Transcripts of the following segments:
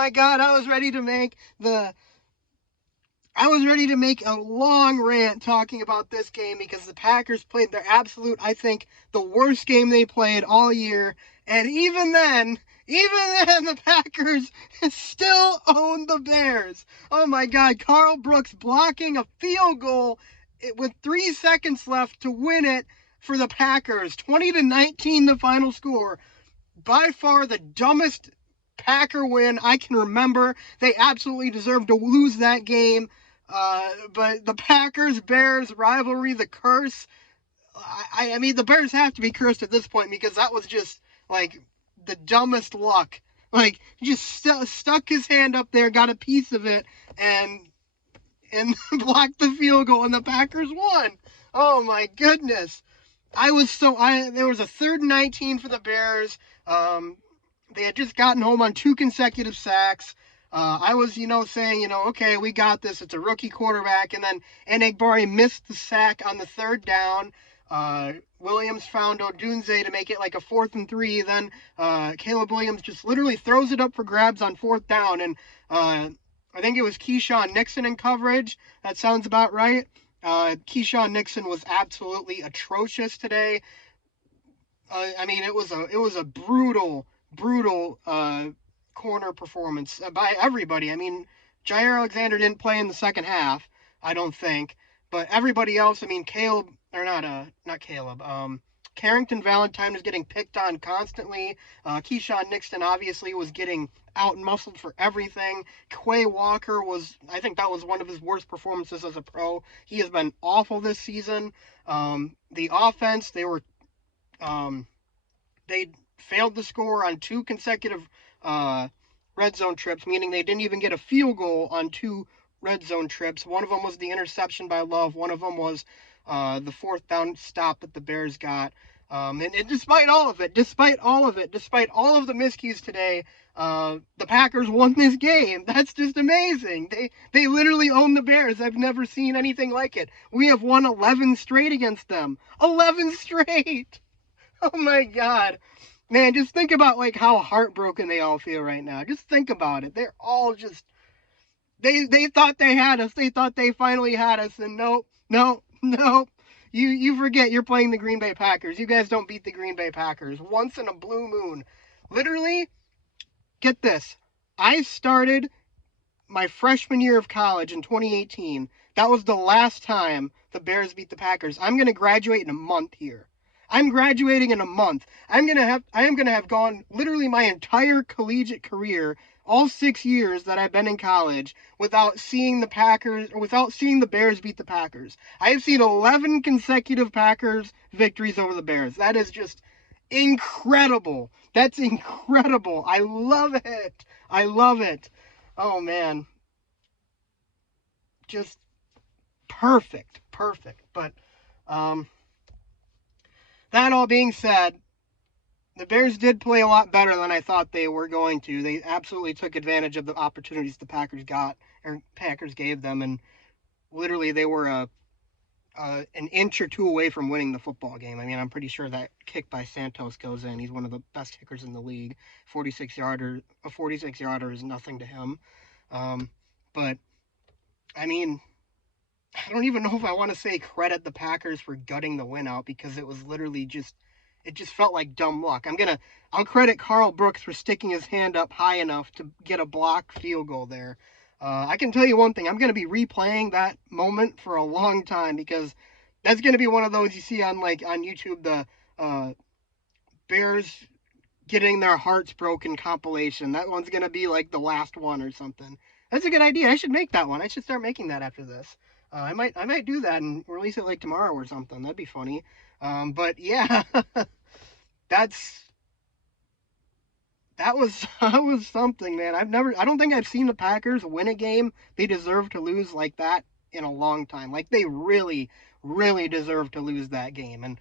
my God, I was ready to make a long rant talking about this game because the Packers played their absolute, I think, the worst game they played all year. And even then, the Packers still own the Bears. Oh my God, Carl Brooks blocking a field goal with 3 seconds left to win it for the Packers. 20-19 the final score. By far the dumbest Packer win I can remember. They absolutely deserved to lose that game. But the Packers-Bears rivalry, the curse, I mean, the Bears have to be cursed at this point because that was just, like, the dumbest luck. Like, he just stuck his hand up there, got a piece of it, and blocked the field goal, and the Packers won. Oh, my goodness. There was a 3rd and 19 for the Bears. They had just gotten home on 2 consecutive sacks. I was, saying, okay, we got this. It's a rookie quarterback. And then Enagbari missed the sack on the 3rd down. Williams found Odunze to make it like a 4th and 3. Then Caleb Williams just literally throws it up for grabs on 4th down. And I think it was Keyshawn Nixon in coverage. That sounds about right. Keyshawn Nixon was absolutely atrocious today. I mean, it was a brutal corner performance by everybody. I mean, Jair Alexander didn't play in the second half, I don't think, but everybody else. I mean, Carrington Valentine was getting picked on constantly. Keyshawn Nixon obviously was getting out-muscled for everything. Quay Walker I think that was one of his worst performances as a pro. He has been awful this season. The offense, they failed to score on 2 consecutive red zone trips, meaning they didn't even get a field goal on 2 red zone trips. One of them was the interception by Love. One of them was the 4th down stop that the Bears got. And despite all of it, despite all of the miscues today, the Packers won this game. That's just amazing. They literally own the Bears. I've never seen anything like it. We have won 11 straight against them. 11 straight! Oh my God. Man, just think about like how heartbroken they all feel right now. Just think about it. They're all just they thought they had us. They thought they finally had us, and nope. You forget you're playing the Green Bay Packers. You guys don't beat the Green Bay Packers once in a blue moon. Literally, get this. I started my freshman year of college in 2018. That was the last time the Bears beat the Packers. I'm going to graduate in a month here. I'm graduating in a month. I am gonna have gone literally my entire collegiate career, all 6 years that I've been in college, without seeing the Bears beat the Packers. I have seen 11 consecutive Packers victories over the Bears. That is just incredible. That's incredible. I love it. I love it. Oh man. Just perfect. But that all being said, the Bears did play a lot better than I thought they were going to. They absolutely took advantage of the opportunities the Packers gave them, and literally they were an inch or 2 away from winning the football game. I mean, I'm pretty sure that kick by Santos goes in. He's one of the best kickers in the league. A 46-yarder is nothing to him. But I mean, I don't even know if I want to say credit the Packers for gutting the win out, because it was literally it just felt like dumb luck. I'll credit Carl Brooks for sticking his hand up high enough to get a block field goal there. I can tell you one thing. I'm going to be replaying that moment for a long time, because that's going to be one of those you see on YouTube, the Bears getting their hearts broken compilation. That one's going to be like the last one or something. That's a good idea. I should make that one. I should start making that after this. I might do that and release it like tomorrow or something. That'd be funny. But yeah, that was something, man. I don't think I've seen the Packers win a game they deserve to lose like that in a long time. Like, they really, really deserve to lose that game. And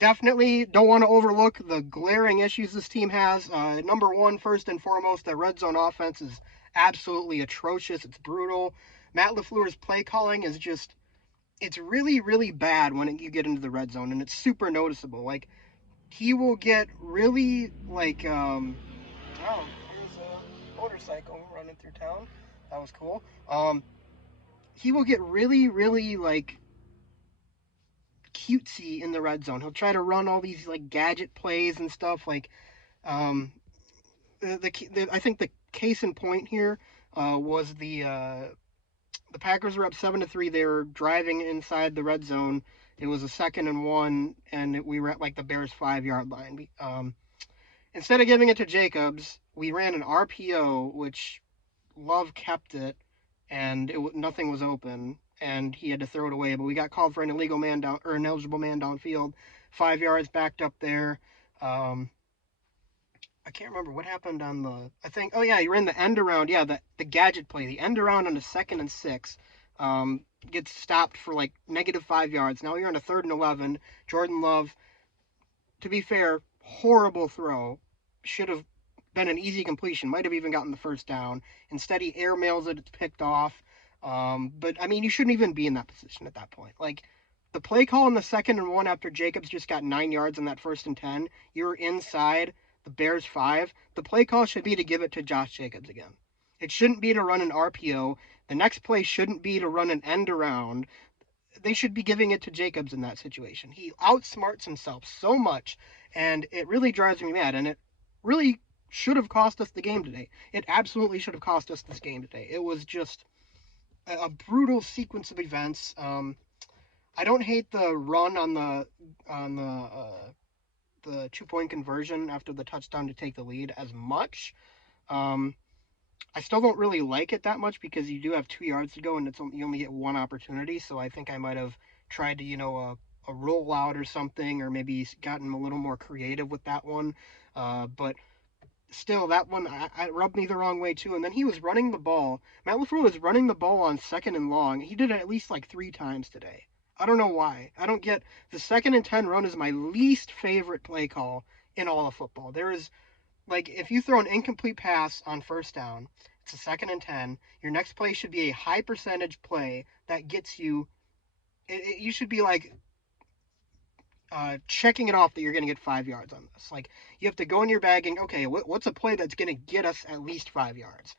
definitely don't want to overlook the glaring issues this team has. Number one, first and foremost, the red zone offense is absolutely atrocious. It's brutal. Matt LaFleur's play calling is just, it's really, really bad when you get into the red zone, and it's super noticeable. Like, he will get really, motorcycle running through town. That was cool. He will get really, really like cutesy in the red zone. He'll try to run all these like gadget plays and stuff. Like um, I think the case in point here was the Packers were up 7-3. They were driving inside the red zone. It was a 2nd and 1, and we were at like the Bears 5-yard line. Instead of giving it to Jacobs, we ran an RPO, which Love kept it, and nothing was open, and he had to throw it away. But we got called for an illegal man down or an eligible man downfield, 5 yards backed up there. I can't remember what happened on the. I think. Oh yeah, you ran the end around. Yeah, the gadget play, the end around on the 2nd and 6, gets stopped for like -5 yards. Now you're on a 3rd and 11. Jordan Love, to be fair, horrible throw. Should have been an easy completion. Might have even gotten the first down. Instead, he airmails it. It's picked off. But I mean, you shouldn't even be in that position at that point. Like the play call in the 2nd and 1 after Jacobs just got 9 yards on that 1st and 10. You're inside the Bears 5. The play call should be to give it to Josh Jacobs again. It shouldn't be to run an RPO. The next play shouldn't be to run an end around. They should be giving it to Jacobs in that situation. He outsmarts himself so much, and it really drives me mad. And it really should have cost us the game today. It absolutely should have cost us this game today. It was just a brutal sequence of events. I don't hate the run on the 2-point conversion after the touchdown to take the lead as much. I still don't really like it that much because you do have 2 yards to go and you only get one opportunity. So I think I might have tried to, a rollout or something, or maybe gotten a little more creative with that one. But still, that one I rubbed me the wrong way too. And then he was running the ball. Matt LaFleur was running the ball on 2nd and long. He did it at least like 3 times today. I don't know why. I don't get the 2nd and 10 run is my least favorite play call in all of football. There is like if you throw an incomplete pass on first down, it's a 2nd and 10. Your next play should be a high percentage play that gets you. You should be like checking it off that you're going to get 5 yards on this. Like you have to go in your bag and okay, what's a play that's going to get us at least 5 yards?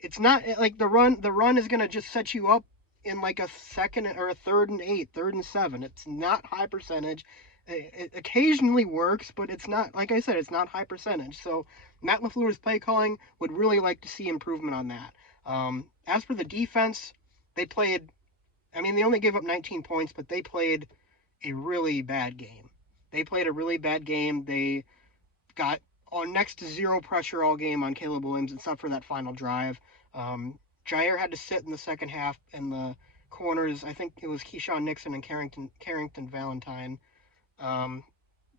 It's not like the run. The run is going to just set you up in like a 2nd or a 3rd and 8, 3rd and 7. It's not high percentage. It occasionally works, but it's not, like I said, it's not high percentage. So Matt LaFleur's play calling would really like to see improvement on that. As for the defense, they played, I mean, they only gave up 19 points, but they played a really bad game. They played a really bad game. They got on next to zero pressure all game on Caleb Williams, except for that final drive. Jair had to sit in the second half in the corners. I think it was Keyshawn Nixon and Carrington Valentine.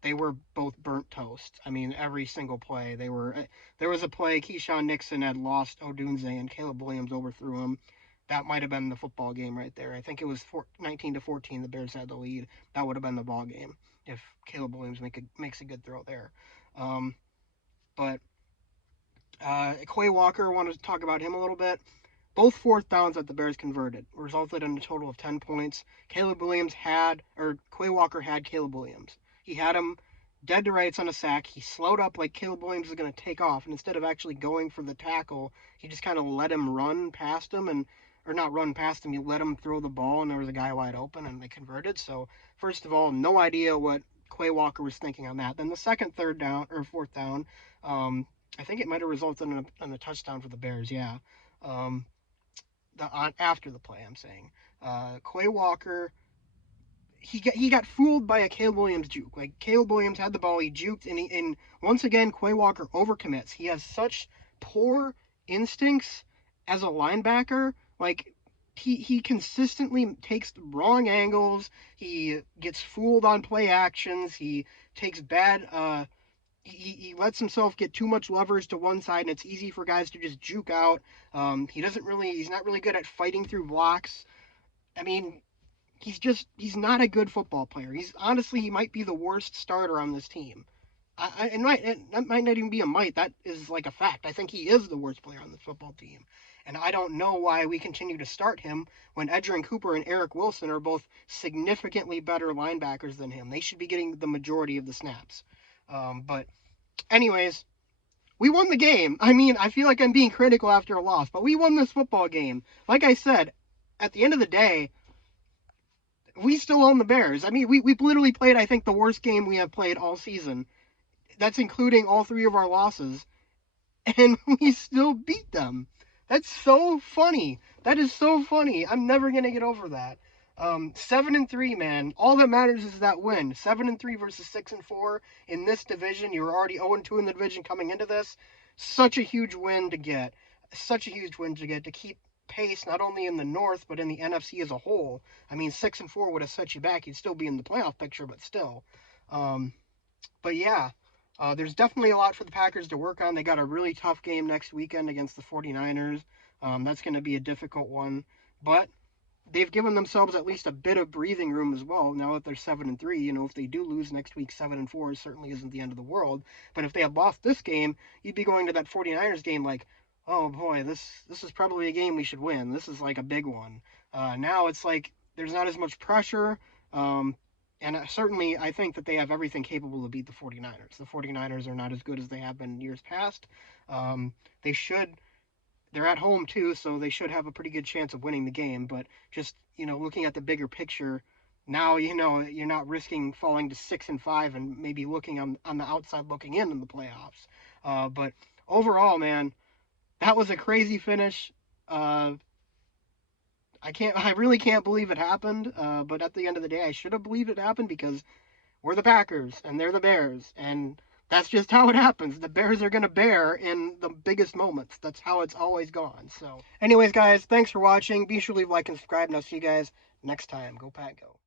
They were both burnt toast. I mean, every single play they were. There was a play Keyshawn Nixon had lost Odunze and Caleb Williams overthrew him. That might have been the football game right there. I think it was 19-14. The Bears had the lead. That would have been the ball game if Caleb Williams makes a good throw there. But Quay Walker, I want to talk about him a little bit. Both 4th downs that the Bears converted resulted in a total of 10 points. Quay Walker had Caleb Williams. He had him dead to rights on a sack. He slowed up like Caleb Williams was going to take off, and instead of actually going for the tackle, he just kind of let him run past him, or not run past him, he let him throw the ball, and there was a guy wide open, and they converted. So, first of all, no idea what Quay Walker was thinking on that. Then the 4th down, I think it might have resulted in a touchdown for the Bears, yeah. After the play, I'm saying. Quay Walker, he got fooled by a Caleb Williams juke. Like Caleb Williams had the ball, he juked, and once again Quay Walker overcommits. He has such poor instincts as a linebacker. Like he consistently takes the wrong angles. He gets fooled on play actions. He takes bad. He lets himself get too much leverage to one side, and it's easy for guys to just juke out. He's not really good at fighting through blocks. I mean, he's not a good football player. He might be the worst starter on this team. That might not even be a might. That is like a fact. I think he is the worst player on this football team. And I don't know why we continue to start him when Edgerrin Cooper and Eric Wilson are both significantly better linebackers than him. They should be getting the majority of the snaps. But anyways, we won the game. I mean, I feel like I'm being critical after a loss, but we won this football game. Like I said, at the end of the day, we still own the Bears. I mean, we literally played, I think, the worst game we have played all season. That's including all 3 of our losses. And we still beat them. That's so funny. That is so funny. I'm never going to get over that. 7-3, man. All that matters is that win. 7-3 versus 6-4 in this division. You were already 0-2 in the division coming into this. Such a huge win to get. Such a huge win to get to keep pace not only in the North but in the NFC as a whole. I mean, 6-4 would have set you back. You'd still be in the playoff picture, but still. But yeah, there's definitely a lot for the Packers to work on. They got a really tough game next weekend against the 49ers. That's going to be a difficult one. But they've given themselves at least a bit of breathing room as well. Now that they're 7-3, you know, if they do lose next week, 7-4 certainly isn't the end of the world. But if they had lost this game, you'd be going to that 49ers game like, oh boy, this is probably a game we should win. This is like a big one. Now it's like there's not as much pressure. And certainly, I think that they have everything capable to beat the 49ers. The 49ers are not as good as they have been in years past. They should, they're at home too, so they should have a pretty good chance of winning the game. But just, you know, looking at the bigger picture, now, you know, you're not risking falling to 6-5 and maybe looking on the outside looking in the playoffs. But overall, man, that was a crazy finish. I really can't believe it happened. But at the end of the day, I should have believed it happened because we're the Packers and they're the Bears, and that's just how it happens. The Bears are going to bear in the biggest moments. That's how it's always gone. So, anyways, guys, thanks for watching. Be sure to leave a like and subscribe, and I'll see you guys next time. Go Pack, go.